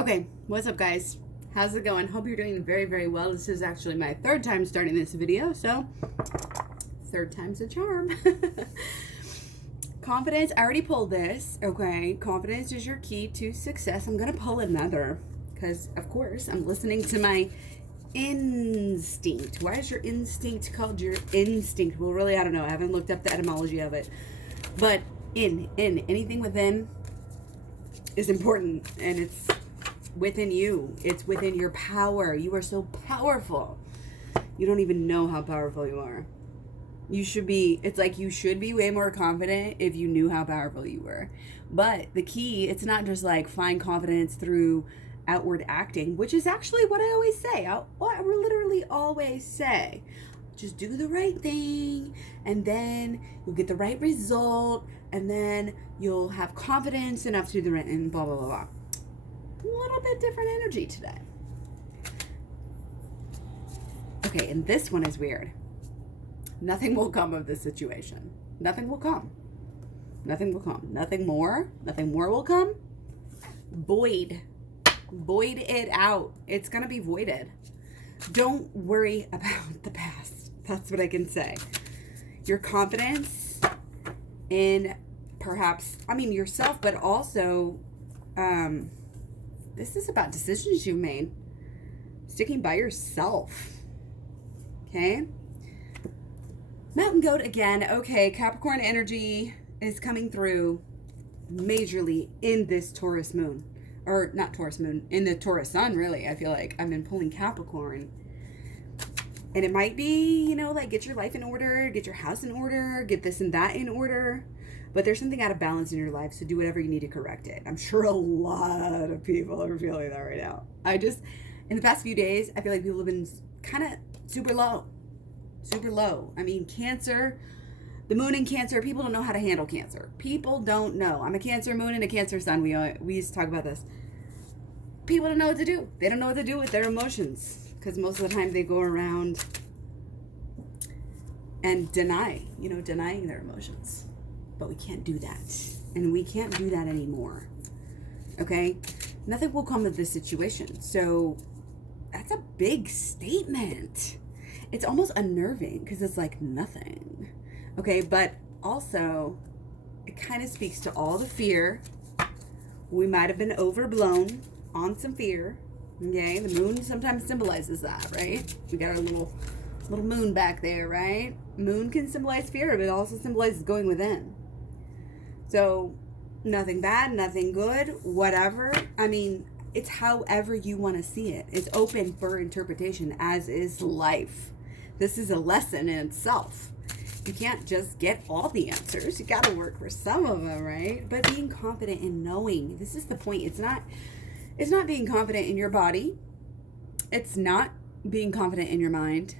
Okay, what's up, guys? How's it going? Hope you're doing very, very well. This is actually my third time starting this video, so third time's a charm. Confidence, I already pulled this, okay? Confidence is your key to success. I'm going to pull another because, of course, I'm listening to my instinct. Why is your instinct called your instinct? Well, really, I don't know. I haven't looked up the etymology of it. But anything within is important, and it's within you. It's within your power. You are so powerful. You don't even know how powerful you are. You should be way more confident if you knew how powerful you were. But the key, it's not just like find confidence through outward acting, which is actually what I always say. I literally always say, just do the right thing, and then you'll get the right result, and then you'll have confidence enough to do the right, and blah, blah, blah, blah. A little bit different energy today. Okay, and this one is weird. Nothing will come of this situation. Nothing will come. Nothing will come. Nothing more will come. Void it out. It's going to be voided. Don't worry about the past. That's what I can say. Your confidence in yourself, but also, this is about decisions you've made. Sticking by yourself. Okay? Mountain goat again. Okay, Capricorn energy is coming through majorly in this Taurus moon. Or not Taurus moon, in the Taurus sun, really. I feel like I've been pulling Capricorn. And it might be, like get your life in order, get your house in order, get this and that in order. But there's something out of balance in your life, so do whatever you need to correct it. I'm sure a lot of people are feeling that right now. In the past few days, I feel like people have been kind of super low. Super low. I mean, Cancer, the moon in Cancer, people don't know how to handle Cancer. People don't know. I'm a Cancer moon and a Cancer sun. We used to talk about this. People don't know what to do. They don't know what to do with their emotions because most of the time they go around and denying their emotions. But we can't do that. And we can't do that anymore. Okay? Nothing will come of this situation. So that's a big statement. It's almost unnerving because it's like nothing. Okay? But also, it kind of speaks to all the fear. We might have been overblown on some fear. Okay? The moon sometimes symbolizes that, right? We got our little moon back there, right? Moon can symbolize fear, but it also symbolizes going within. So, nothing bad, nothing good, whatever. I mean, it's however you want to see it. It's open for interpretation, as is life. This is a lesson in itself. You can't just get all the answers. You got to work for some of them, right? But being confident in knowing, this is the point. It's not being confident in your body. It's not being confident in your mind.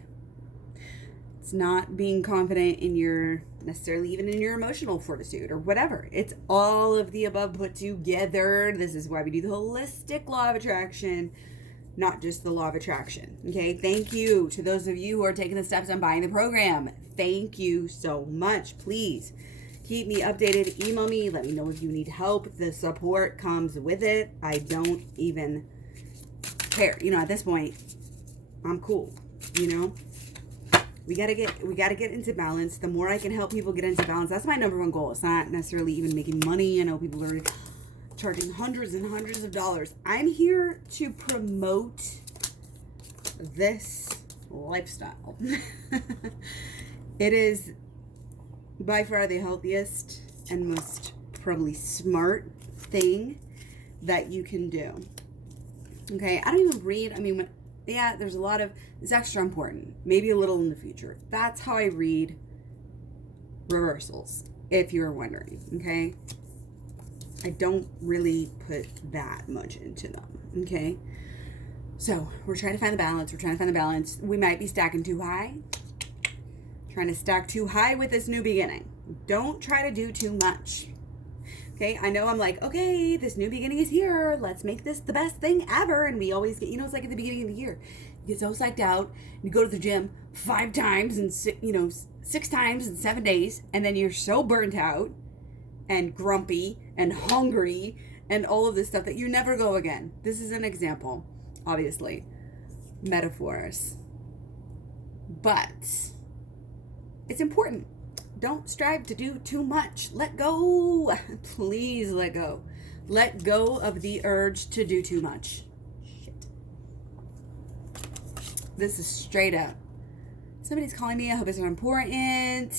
It's not being confident in necessarily even in your emotional fortitude or whatever. It's all of the above put together. This is why we do the holistic law of attraction, not just the law of attraction. Okay. Thank you to those of you who are taking the steps on buying the program. Thank you so much. Please keep me updated. Email me. Let me know if you need help. The support comes with it. I don't even care. At this point, I'm cool. We gotta get into balance. The more I can help people get into balance, that's my number one goal. It's not necessarily even making money. I know people are charging hundreds and hundreds of dollars. I'm here to promote this lifestyle. It is by far the healthiest and most probably smart thing that you can do. Okay, I don't even read. There's a lot of, it's extra important. Maybe a little in the future. That's how I read reversals, if you're wondering, okay? I don't really put that much into them, okay? So, we're trying to find the balance. We might be stacking too high. Trying to stack too high with this new beginning. Don't try to do too much. Okay, I know I'm like, okay, this new beginning is here. Let's make this the best thing ever. And we always get, it's like at the beginning of the year. You get so psyched out. You go to the gym 5 times and 6 times in 7 days. And then you're so burnt out and grumpy and hungry and all of this stuff that you never go again. This is an example, obviously. Metaphors. But it's important. Don't strive to do too much. Let go. Please let go. Let go of the urge to do too much. Shit. This is straight up. Somebody's calling me. I hope it's not important.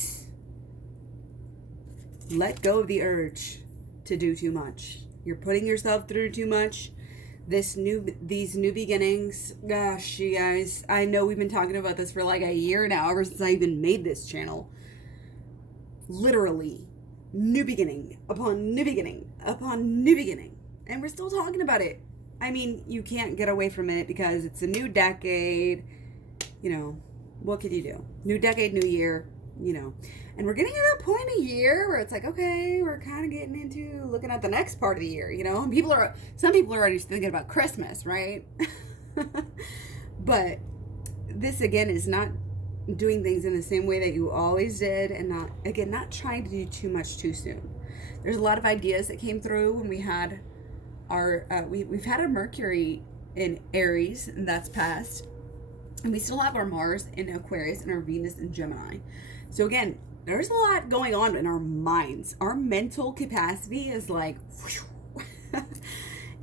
Let go of the urge to do too much. You're putting yourself through too much. These new beginnings. Gosh, you guys, I know we've been talking about this for like a year now, ever since I even made this channel. Literally, new beginning upon new beginning upon new beginning. And we're still talking about it. I mean, you can't get away from it because it's a new decade. You know, what could you do? New decade, new year, you know. And we're getting to that point of year where it's like, okay, we're kind of getting into looking at the next part of the year, you know. And some people are already thinking about Christmas, right? But this, again, is not doing things in the same way that you always did, and not trying to do too much too soon. There's a lot of ideas that came through when we had our we've had our Mercury in Aries, and that's passed, and we still have our Mars in Aquarius and our Venus in Gemini. So again, there's a lot going on in our minds. Our mental capacity is like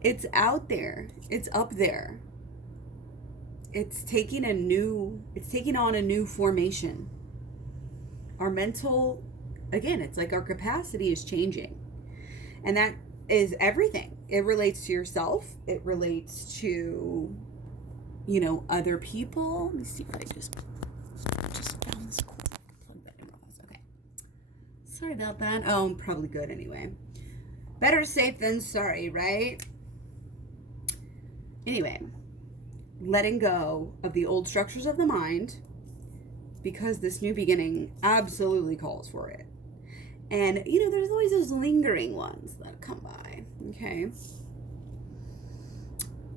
it's out there, it's up there. It's taking on a new formation. Our mental, again, it's like our capacity is changing. And that is everything. It relates to yourself. It relates to, you know, other people. Let me see if I just found this cord. Plug that in real fast. Okay. Sorry about that. Oh, I'm probably good anyway. Better safe than sorry, right? Anyway. Letting go of the old structures of the mind, because this new beginning absolutely calls for it. And, you know, there's always those lingering ones that come by, okay?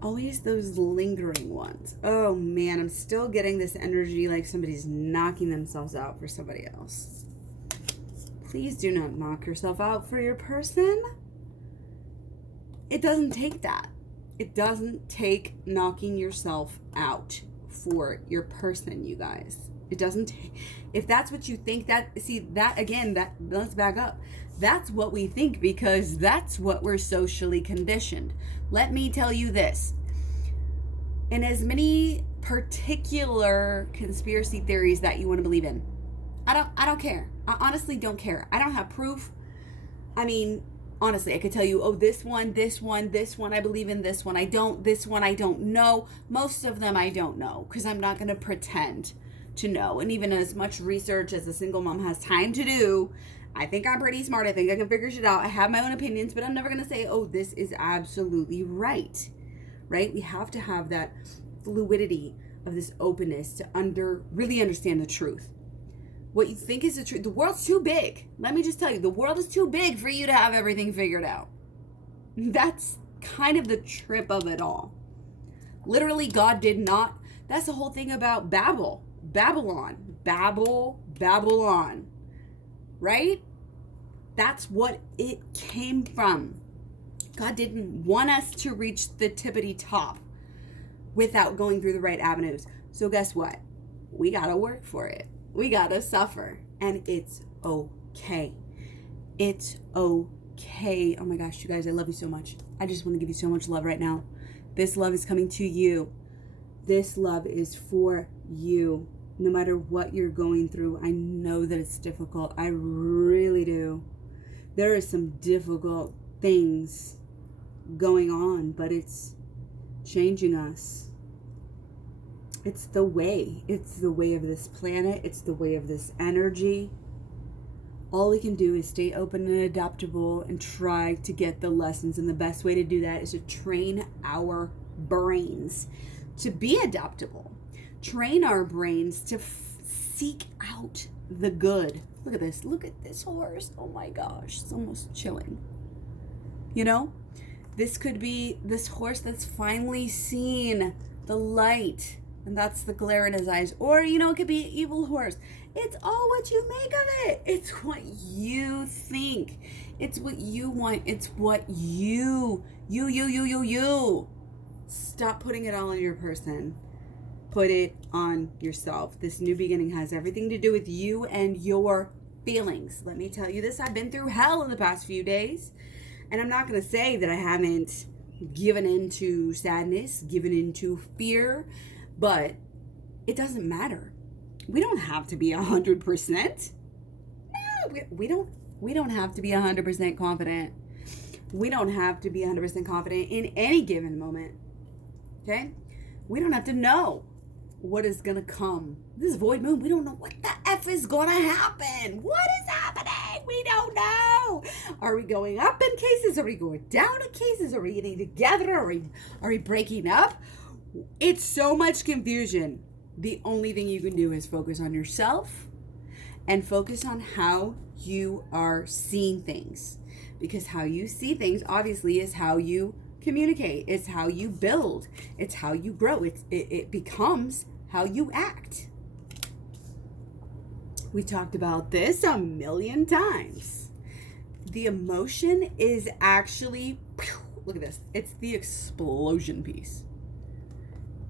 Always those lingering ones. Oh, man, I'm still getting this energy like somebody's knocking themselves out for somebody else. Please do not knock yourself out for your person. It doesn't take that. It doesn't take knocking yourself out for your person, you guys. It doesn't take, if that's what you think, let's back up. That's what we think because that's what we're socially conditioned. Let me tell you this. In as many particular conspiracy theories that you want to believe in, I don't care. I honestly don't care. I don't have proof. I mean, honestly, I could tell you, oh, this one, I believe in this one. I don't, this one, I don't know. Most of them I don't know because I'm not going to pretend to know. And even as much research as a single mom has time to do, I think I'm pretty smart. I think I can figure shit out. I have my own opinions, but I'm never going to say, oh, this is absolutely right? We have to have that fluidity of this openness to really understand the truth. What you think is the truth. The world's too big. Let me just tell you, the world is too big for you to have everything figured out. That's kind of the trip of it all. Literally, God did not. That's the whole thing about Babylon. Right? That's what it came from. God didn't want us to reach the tippity top without going through the right avenues. So guess what? We got to work for it. We gotta suffer, and it's okay. It's okay. Oh my gosh, you guys, I love you so much. I just want to give you so much love right now. This love is coming to you. This love is for you. No matter what you're going through, I know that it's difficult. I really do. There are some difficult things going on, but it's changing us. It's the way. It's the way of this planet. It's the way of this energy. All we can do is stay open and adaptable and try to get the lessons. And the best way to do that is to train our brains to be adaptable. Train our brains to seek out the good. Look at this. Look at this horse. Oh my gosh. It's almost chilling. You know, this could be this horse that's finally seen the light. And that's the glare in his eyes. Or, it could be evil horse. It's all what you make of it. It's what you think. It's what you want. It's what you. Stop putting it all on your person. Put it on yourself. This new beginning has everything to do with you and your feelings. Let me tell you this. I've been through hell in the past few days. And I'm not going to say that I haven't given into sadness, given into fear, but it doesn't matter. We don't have to be 100%. No, we don't have to be 100% confident. We don't have to be 100% confident in any given moment. Okay? We don't have to know what is going to come. This void moon, we don't know what the F is going to happen. What is happening? We don't know. Are we going up in cases? Are we going down in cases? Are we getting together? Are we breaking up? It's so much confusion. The only thing you can do is focus on yourself and focus on how you are seeing things. Because how you see things, obviously, is how you communicate. It's how you build. It's how you grow. It becomes how you act. We talked about this a million times. The emotion is actually, look at this. It's the explosion piece.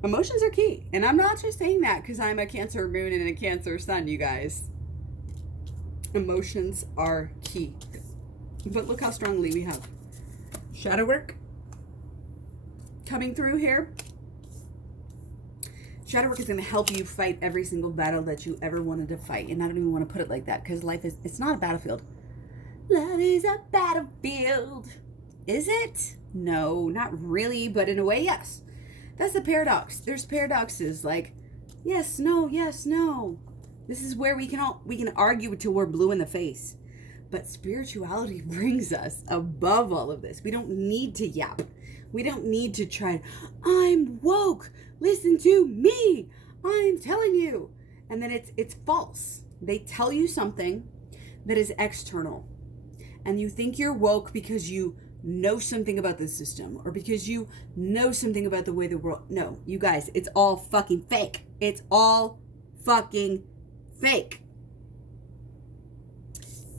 Emotions are key. And I'm not just saying that because I'm a Cancer moon and a Cancer sun, you guys. Emotions are key. But look how strongly we have shadow work coming through here. Shadow work is going to help you fight every single battle that you ever wanted to fight. And I don't even want to put it like that because life is, it's not a battlefield. Love is a battlefield. Is it? No, not really, but in a way, yes. That's the paradox. There's paradoxes like, yes, no, yes, no. This is where we can argue until we're blue in the face. But spirituality brings us above all of this. We don't need to yap. We don't need to try, I'm woke. Listen to me. I'm telling you. And then it's false. They tell you something that is external. And you think you're woke because you know something about the system or because you know something about the way the world. No, you guys, it's all fucking fake. It's all fucking fake.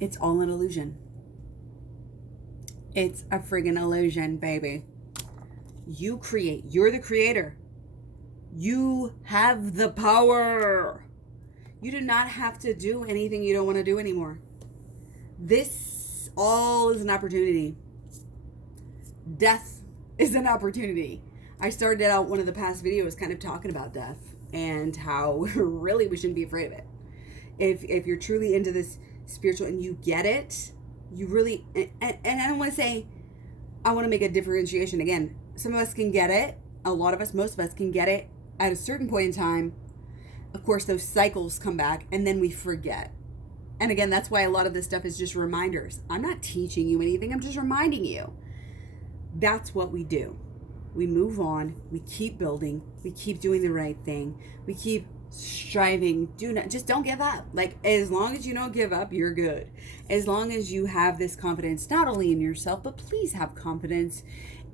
It's all an illusion. It's a friggin' illusion, baby. You create. You're the creator. You have the power. You do not have to do anything you don't want to do anymore. This all is an opportunity. Death is an opportunity. I started out one of the past videos kind of talking about death and how really we shouldn't be afraid of it. If you're truly into this spiritual and you get it, you really, and I don't want to say, I want to make a differentiation. Again, some of us can get it. A lot of us, most of us can get it at a certain point in time. Of course, those cycles come back and then we forget. And again, that's why a lot of this stuff is just reminders. I'm not teaching you anything. I'm just reminding you. That's what we do. We move on. We keep building. We keep doing the right thing. We keep striving. Just don't give up. Like, as long as you don't give up, you're good. As long as you have this confidence, not only in yourself, but please have confidence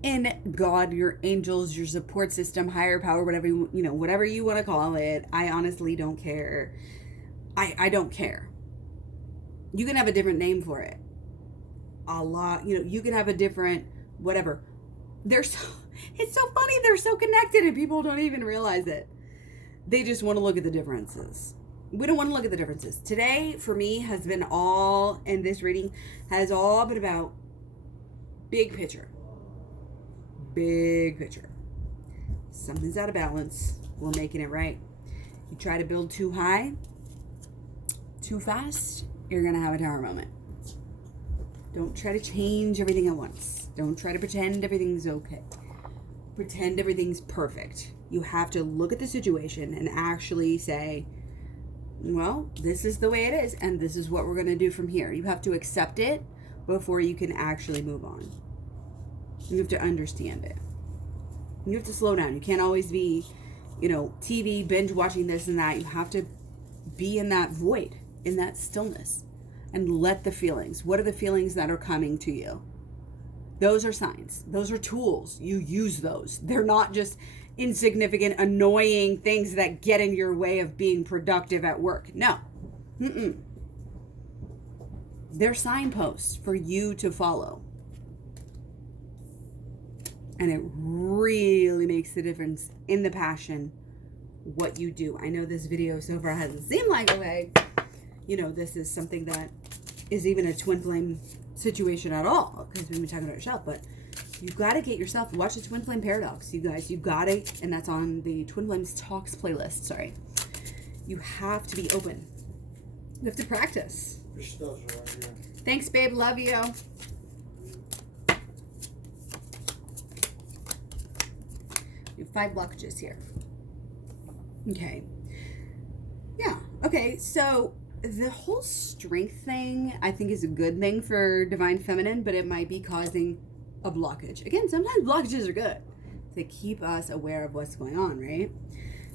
in God, your angels, your support system, higher power, whatever whatever you want to call it. I honestly don't care. I don't care. You can have a different name for it. Allah, you can have a different whatever. It's so funny. They're so connected and people don't even realize it. They just want to look at the differences. We don't want to look at the differences. Today, for me, has been all, in this reading, has all been about big picture. Big picture. Something's out of balance. We're making it right. You try to build too high, too fast, you're going to have a tower moment. Don't try to change everything at once. Don't try to pretend everything's okay. Pretend everything's perfect. You have to look at the situation and actually say, well, this is the way it is, and this is what we're going to do from here. You have to accept it before you can actually move on. You have to understand it. You have to slow down. You can't always be, TV, binge watching this and that. You have to be in that void, in that stillness, and let the feelings. What are the feelings that are coming to you? Those are signs. Those are tools. You use those. They're not just insignificant, annoying things that get in your way of being productive at work. No. They're signposts for you to follow. And it really makes the difference in the passion, what you do. I know this video so far hasn't seemed like, okay, this is something that is even a twin flame situation at all, because we've been talking about yourself, but you've got to get yourself, watch the Twin Flame Paradox, you guys. You got to, and that's on the Twin Flames Talks playlist, sorry. You have to be open. You have to practice. Thanks, babe. Love you. We have 5 blockages here. Okay. Yeah. Okay. So the whole strength thing, I think, is a good thing for Divine Feminine, but it might be causing a blockage. Again, sometimes blockages are good to keep us aware of what's going on, right?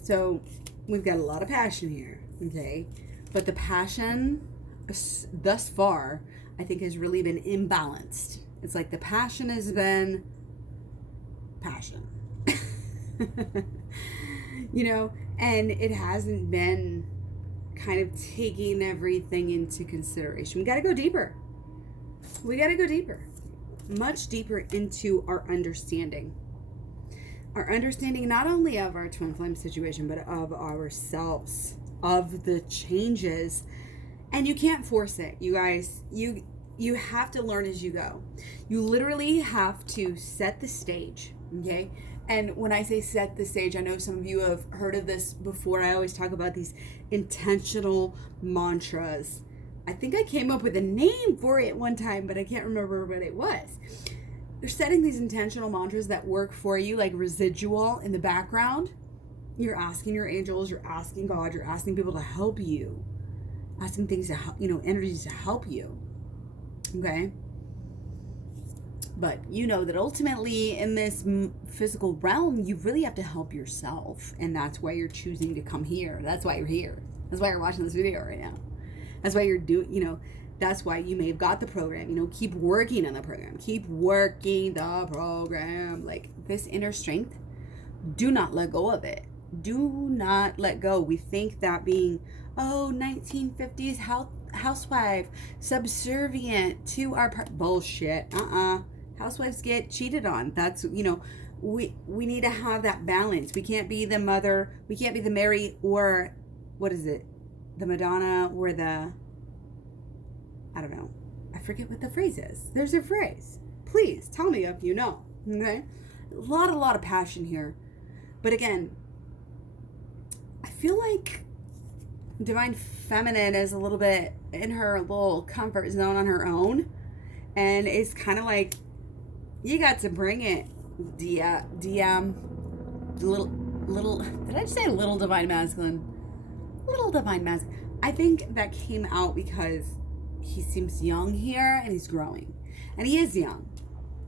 So we've got a lot of passion here, okay? But the passion thus far, I think, has really been imbalanced. It's like the passion has been passion. And it hasn't been kind of taking everything into consideration. We got to go deeper. Much deeper into our understanding. Our understanding not only of our twin flame situation, but of ourselves, of the changes. And you can't force it, you guys. You have to learn as you go. You literally have to set the stage, okay? And when I say set the stage, I know some of you have heard of this before. I always talk about these intentional mantras. I think I came up with a name for it one time, but I can't remember what it was. You're setting these intentional mantras that work for you, like residual in the background. You're asking your angels, you're asking God, you're asking people to help you. Asking things to help, energies to help you. Okay? But you know that ultimately in this physical realm, you really have to help yourself. And that's why you're choosing to come here. That's why you're here. That's why you're watching this video right now. That's why you're doing, that's why you may have got the program. Keep working on the program. Keep working the program. Like this inner strength, do not let go of it. Do not let go. We think that being, 1950s housewife, subservient to our bullshit. Housewives get cheated on. That's, we need to have that balance. We can't be the mother. We can't be the Mary or, what is it? The Madonna or I don't know. I forget what the phrase is. There's a phrase. Please tell me if you know. Okay? A lot of passion here. But again, I feel like Divine Feminine is a little bit in her little comfort zone on her own. And it's kind of like, you got to bring it. DM, little, did I just say little Divine Masculine? Little Divine Masculine. I think that came out because he seems young here and he's growing. And he is young.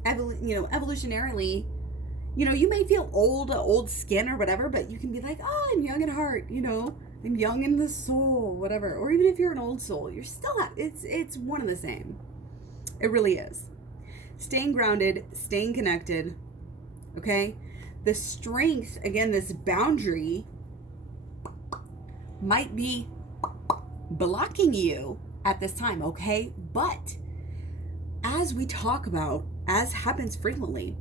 Evolutionarily, you may feel old skin or whatever, but you can be like, I'm young at heart, I'm young in the soul, whatever. Or even if you're an old soul, you're still it's one and the same. It really is. Staying grounded, staying connected, okay? The strength, again, this boundary might be blocking you at this time, okay? But as we talk about, as happens frequently,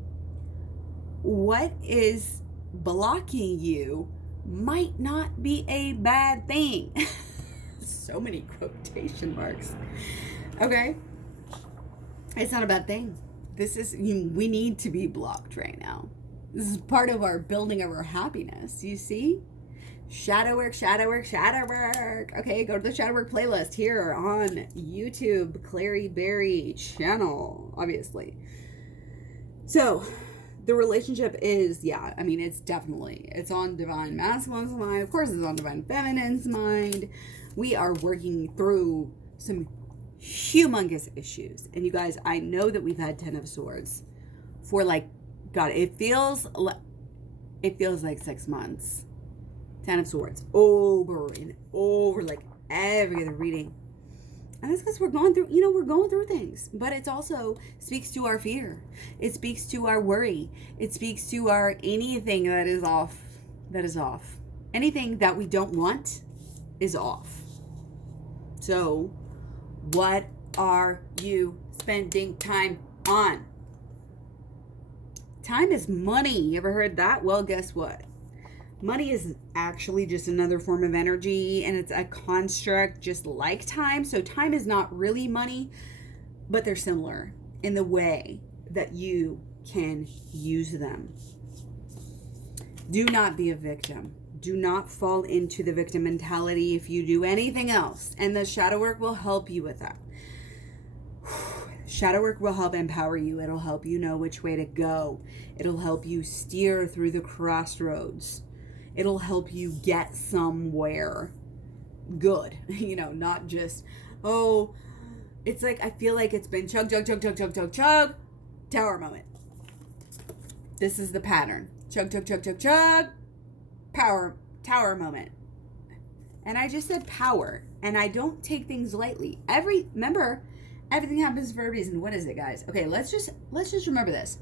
what is blocking you might not be a bad thing. So many quotation marks. Okay? It's not a bad thing. We need to be blocked right now. This is part of our building of our happiness, you see? Shadow work. Okay, go to the shadow work playlist here on YouTube, Clary Berry channel, obviously. So, the relationship is, it's on Divine Masculine's mind. Of course, it's on Divine Feminine's mind. We are working through some humongous issues. And you guys, I know that we've had 10 of Swords for God, it feels like 6 months. 10 of Swords over and over, like every other reading. And that's because we're going through, we're going through things. But it also speaks to our fear. It speaks to our worry. It speaks to our anything that is off. That is off. Anything that we don't want is off. So, what are you spending time on? Time is money. You ever heard that? Well, guess what? Money is actually just another form of energy, and it's a construct just like time. So time is not really money, but they're similar in the way that you can use them. Do not be a victim. Do not fall into the victim mentality if you do anything else. And the shadow work will help you with that. Shadow work will help empower you. It'll help you know which way to go. It'll help you steer through the crossroads. It'll help you get somewhere good, not just, it's like, I feel like it's been chug, tower moment. This is the pattern. Chug, tower moment. And I just said power, and I don't take things lightly. Remember, everything happens for a reason. What is it, guys? Okay, let's just remember this.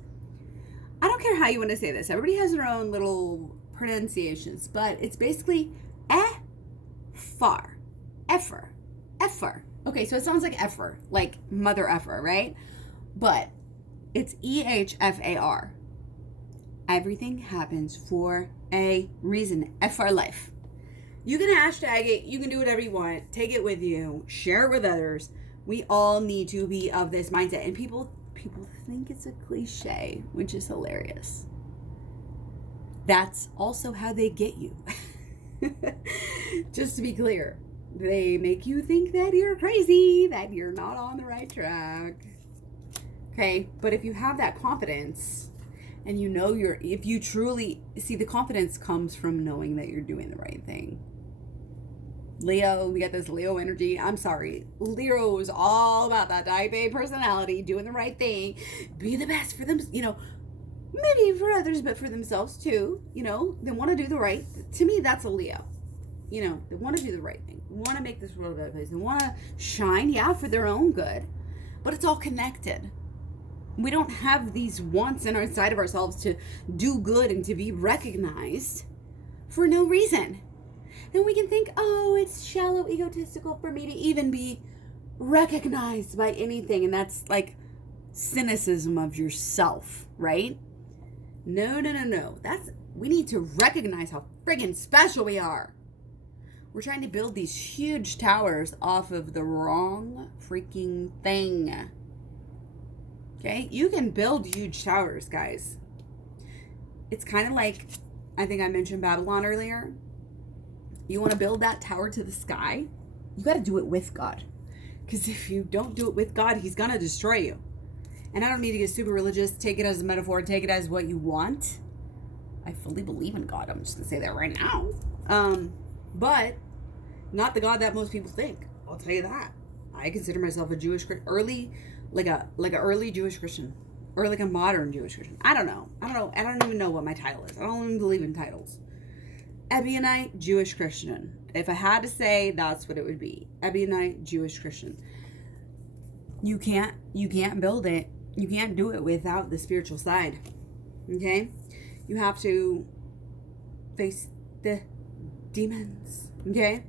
I don't care how you want to say this. Everybody has their own little pronunciations, but it's basically effer. Okay, so it sounds like effer, like mother effer, right? But it's EHFAR. Everything happens for a reason. Effer life. You can hashtag it. You can do whatever you want. Take it with you. Share it with others. We all need to be of this mindset. And people think it's a cliche, which is hilarious. That's also how they get you. Just to be clear, they make you think that you're crazy, that you're not on the right track. Okay, but if you have that confidence and if you truly see, the confidence comes from knowing that you're doing the right thing. Leo, we got this Leo energy. I'm sorry. Leo is all about that type A personality, doing the right thing, be the best for them, maybe for others, but for themselves too. They want to do the right. To me, that's a Leo. They want to do the right thing. They want to make this world a better place. They want to shine, for their own good. But it's all connected. We don't have these wants inside of ourselves to do good and to be recognized for no reason. Then we can think, it's shallow, egotistical for me to even be recognized by anything. And that's like cynicism of yourself, right? No. We need to recognize how friggin' special we are. We're trying to build these huge towers off of the wrong freaking thing. Okay? You can build huge towers, guys. It's kind of like, I think I mentioned Babylon earlier. You want to build that tower to the sky? You got to do it with God. Because if you don't do it with God, He's going to destroy you. And I don't need to get super religious. Take it as a metaphor. Take it as what you want. I fully believe in God. I'm just going to say that right now. But not the God that most people think. I'll tell you that. I consider myself a Jewish, early Jewish Christian. Or like a modern Jewish Christian. I don't know. I don't even know what my title is. I don't even believe in titles. Ebionite, Jewish Christian. If I had to say, that's what it would be. Ebionite, Jewish Christian. You can't build it. You can't do it without the spiritual side. Okay? You have to face the demons. Okay?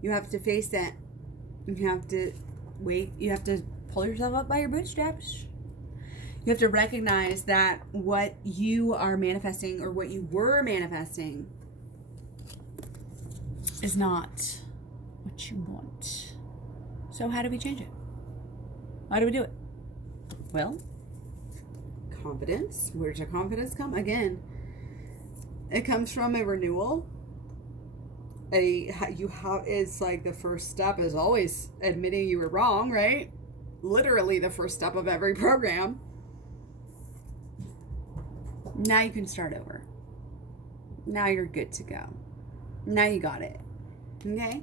You have to face it. You have to wait. You have to pull yourself up by your bootstraps. You have to recognize that what you are manifesting or what you were manifesting is not what you want. So how do we change it? How do we do it? Well, confidence. Where does confidence come? Again, it comes from a renewal. It's like the first step is always admitting you were wrong, right? Literally the first step of every program. Now you can start over. Now you're good to go. Now you got it. Okay?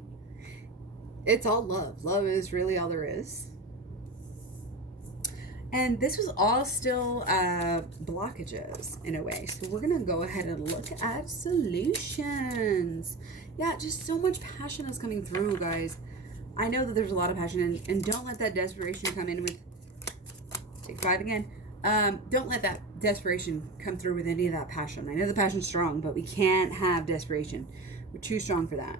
It's all love. Love is really all there is. And this was all still blockages in a way. So we're going to go ahead and look at solutions. Yeah, just so much passion is coming through, guys. I know that there's a lot of passion, and don't let that desperation come in with, take 5 again. Don't let that desperation come through with any of that passion. I know the passion's strong, but we can't have desperation. We're too strong for that.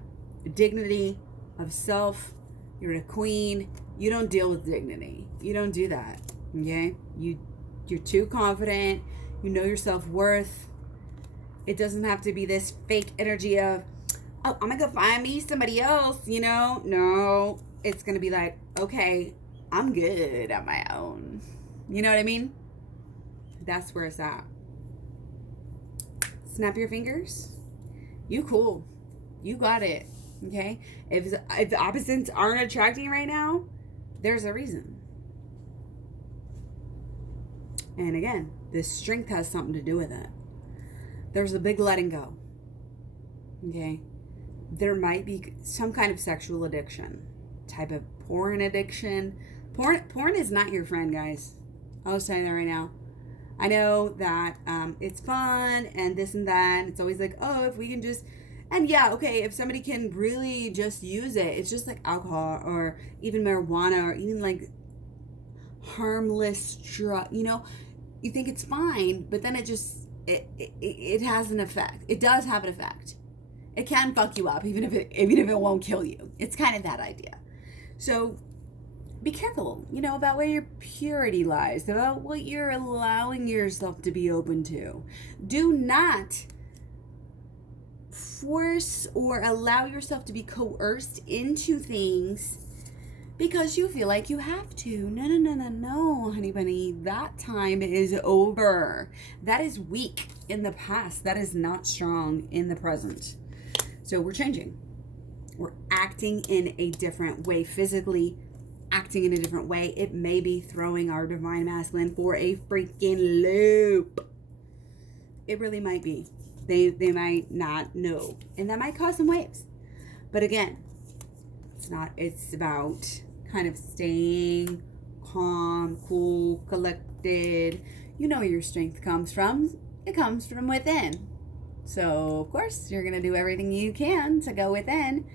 Dignity of self. You're a queen. You don't deal with dignity. You don't do that. Okay? You're too confident. You know your self-worth. It doesn't have to be this fake energy of, oh, I'm gonna go find me somebody else, you know? No. It's gonna be like, okay, I'm good on my own. You know what I mean? That's where it's at. Snap your fingers. You cool. You got it. Okay? If the opposites aren't attracting right now, there's a reason. And again, this strength has something to do with it. There's a big letting go. Okay? There might be some kind of sexual addiction, type of porn addiction. Porn is not your friend, guys. I'll just tell you that right now. I know that it's fun and this and that. It's always like, oh, if we can just, and yeah, okay, if somebody can really just use it, it's just like alcohol or even marijuana or even like harmless drug, you know, you think it's fine, but then it has an effect. It does have an effect. It can fuck you up, even if it won't kill you. It's kind of that idea. So be careful, you know, about where your purity lies, about what you're allowing yourself to be open to. Do not force or allow yourself to be coerced into things because you feel like you have to. No, honey bunny. That time is over. That is weak in the past. That is not strong in the present. So we're changing. We're acting in a different way, physically acting in a different way. It may be throwing our divine masculine for a freaking loop. It really might be. They might not know. And that might cause some waves. But again, it's about kind of staying calm, cool, collected. You know where your strength comes from. It comes from within. So, of course, you're going to do everything you can to go within.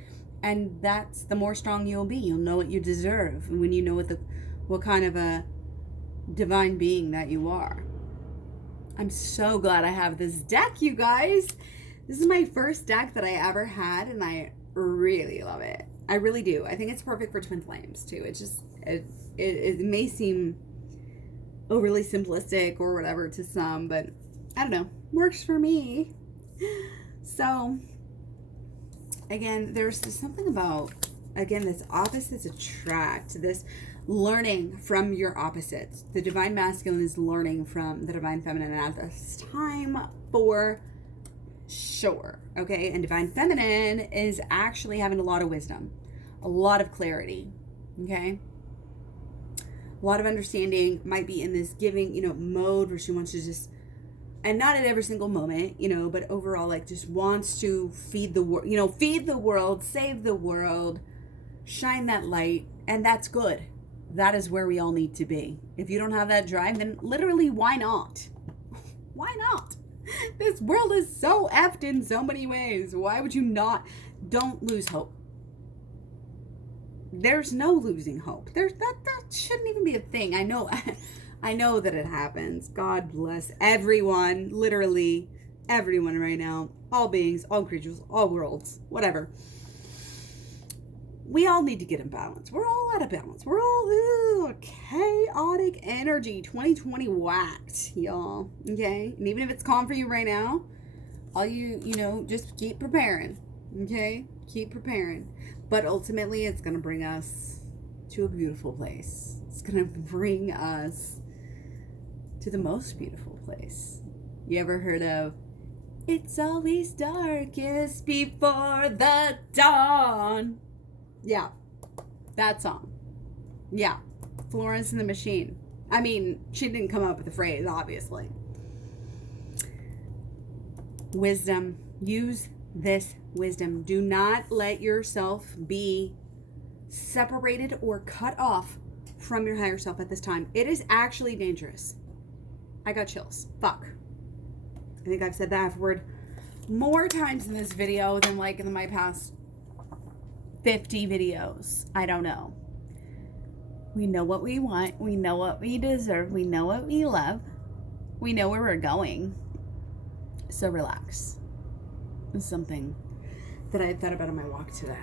And that's the more strong you'll be. You'll know what you deserve. And when you know what kind of a divine being that you are. I'm so glad I have this deck, you guys. This is my first deck that I ever had, and I really love it. I really do. I think it's perfect for twin flames, too. It may seem overly simplistic or whatever to some, but I don't know. Works for me. So, again, there's something about, again, this opposites attract, this learning from your opposites. The divine masculine is learning from the divine feminine at this time for sure. Okay. And divine feminine is actually having a lot of wisdom, a lot of clarity. Okay. A lot of understanding, might be in this giving, mode where she wants to just, and not at every single moment, but overall, like, just wants to feed the world, feed the world, save the world, shine that light. And that's good. That is where we all need to be. If you don't have that drive, then literally, why not? Why not? This world is so effed in so many ways. Why would you not? Don't lose hope. There's no losing hope. That shouldn't even be a thing. I know that it happens. God bless everyone, literally everyone right now. All beings, all creatures, all worlds, whatever. We all need to get in balance. We're all out of balance. We're all chaotic energy. 2020 whacked, y'all. Okay? And even if it's calm for you right now, all you just keep preparing. Okay? Keep preparing. But ultimately, it's going to bring us to a beautiful place. It's going to bring us to the most beautiful place. You ever heard of, it's always darkest before the dawn? Yeah, that song. Yeah, Florence and the Machine. I mean, she didn't come up with the phrase, obviously. Wisdom. Use this wisdom. Do not let yourself be separated or cut off from your higher self at this time. It is actually dangerous. I got chills. Fuck. I think I've said that F word more times in this video than like in my past 50 videos. I don't know. We know what we want. We know what we deserve. We know what we love. We know where we're going. So relax. It's something that I thought about on my walk today.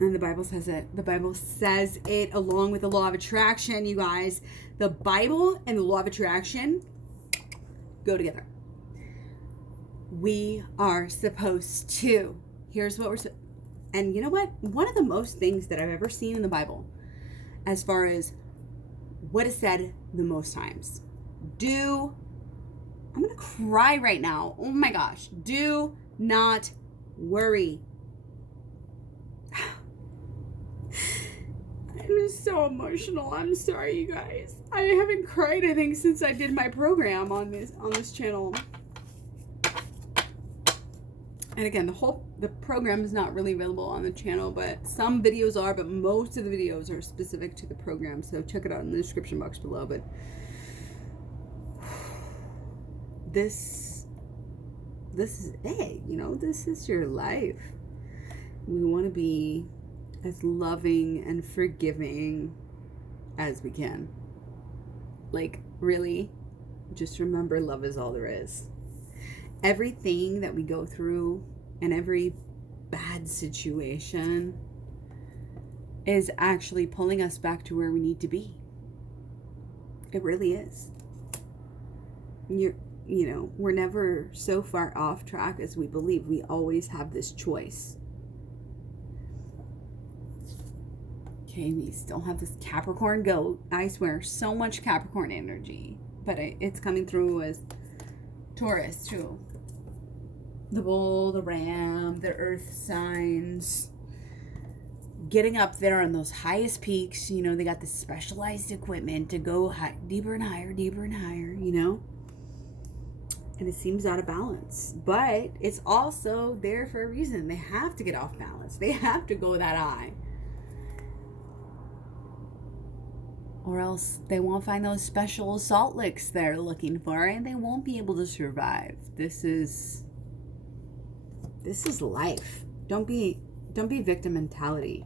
And the Bible says it. The Bible says it along with the law of attraction, you guys. The Bible and the law of attraction go together. We are supposed to. Here's what we're and you know what? One of the most things that I've ever seen in the Bible, as far as what is said the most times, I'm going to cry right now. Oh my gosh. Do not worry. I'm just so emotional. I'm sorry, you guys. I haven't cried, I think, since I did my program on this channel. And again, the program is not really available on the channel, but some videos are, but most of the videos are specific to the program. So check it out in the description box below. But this is it, this is your life. We want to be as loving and forgiving as we can. Like, really, just remember, love is all there is. Everything that we go through and every bad situation is actually pulling us back to where we need to be. It really is. We're never so far off track as we believe. We always have this choice. Okay, we still have this Capricorn goat. I swear, so much Capricorn energy. But it's coming through as Taurus, too. The bull, the ram, the earth signs. Getting up there on those highest peaks. They got this specialized equipment to go deeper and higher, And it seems out of balance. But it's also there for a reason. They have to get off balance. They have to go that high. Or else they won't find those special salt licks they're looking for, and they won't be able to survive. This is life. Don't be victim mentality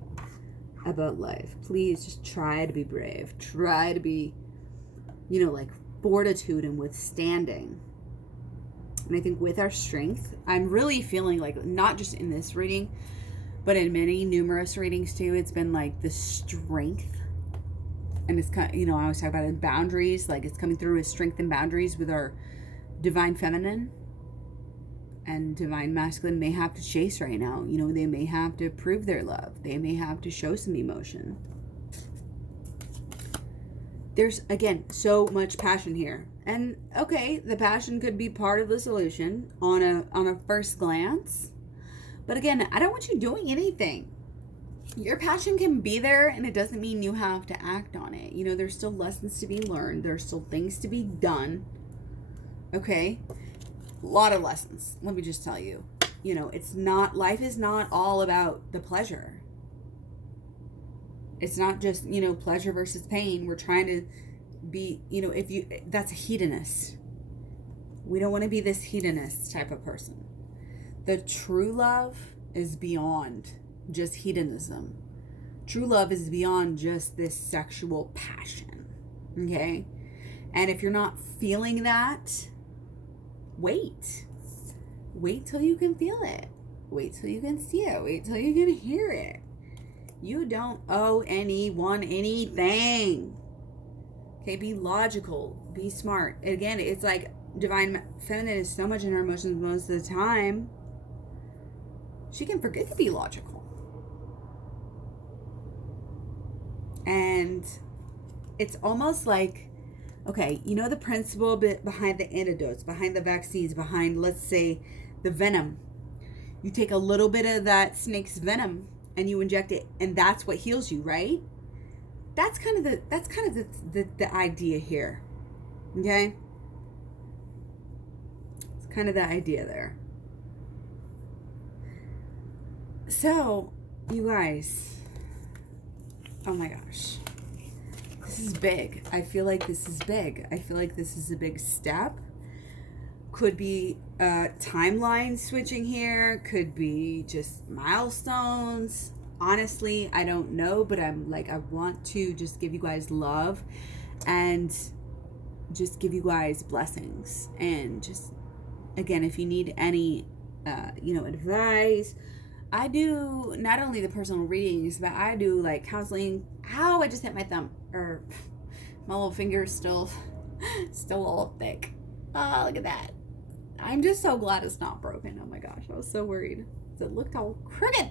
about life. Please just try to be brave. Try to be, like fortitude and withstanding. And I think with our strength, I'm really feeling like, not just in this reading, but in numerous readings too, it's been like the strength. And it's kind of, I always talk about it, boundaries, like it's coming through as strength and boundaries with our divine feminine and divine masculine may have to chase right now. They may have to prove their love. They may have to show some emotion. There's, again, so much passion here. And, okay, the passion could be part of the solution on a first glance. But again, I don't want you doing anything. Your passion can be there, and it doesn't mean you have to act on it. There's still lessons to be learned. There's still things to be done. Okay? A lot of lessons. Let me just tell you. Life is not all about the pleasure. It's not just, pleasure versus pain. We're trying to be, that's a hedonist. We don't want to be this hedonist type of person. The true love is beyond just hedonism. True love is beyond just this sexual passion. Okay? And if you're not feeling that, wait till you can feel it. Wait till you can see it. Wait till you can hear it. You don't owe anyone anything. Okay, be logical. Be smart. Again, it's like divine feminine is so much in her emotions most of the time. She can forget to be logical. And it's almost like, okay, the principle behind the antidotes, behind the vaccines, behind, let's say, the venom. You take a little bit of that snake's venom and you inject it, and that's what heals you, right? That's kind of the idea here. Okay? It's kind of the idea there. So, you guys, oh my gosh. This is big. I feel like this is big. I feel like this is a big step. Could be timeline switching here. Could be just milestones. Honestly, I don't know, but I'm like, I want to just give you guys love and just give you guys blessings. And just, again, if you need any, advice, I do not only the personal readings, but I do like counseling. Ow, I just hit my thumb, or my little finger's still a little thick. Oh, look at that. I'm just so glad it's not broken. Oh my gosh, I was so worried. It looked all crooked.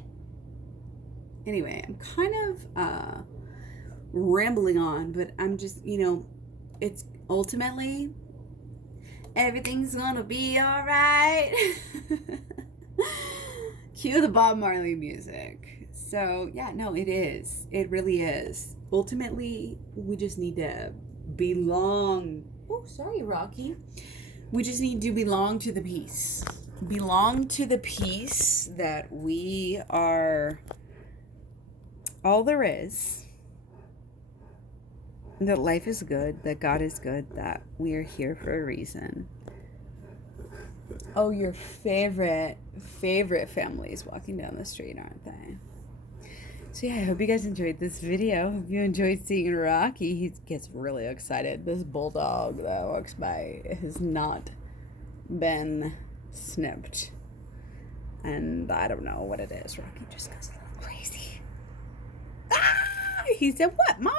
Anyway, I'm kind of rambling on, but I'm just, it's ultimately, everything's gonna be all right. Cue the Bob Marley music. So, yeah, no, it is. It really is. Ultimately, we just need to belong. Oh, sorry, Rocky. We just need to belong to the peace. Belong to the peace that we are all there is, that life is good, that God is good, that we are here for a reason. Oh, your favorite family is walking down the street, aren't they? So yeah, I hope you guys enjoyed this video. Hope you enjoyed seeing Rocky. He gets really excited. This bulldog that walks by has not been snipped. And I don't know what it is. Rocky just goes a little crazy. He said, what, Mom?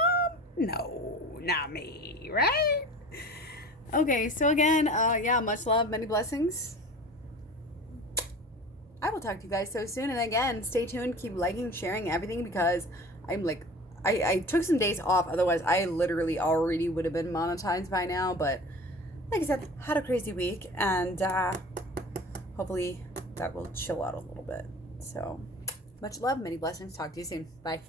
No, not me, right? Okay, so again, much love, many blessings. I will talk to you guys so soon. And again, stay tuned, keep liking, sharing everything, because I'm like, I took some days off. Otherwise, I literally already would have been monetized by now. But like I said, had a crazy week. And hopefully that will chill out a little bit. So much love, many blessings. Talk to you soon. Bye.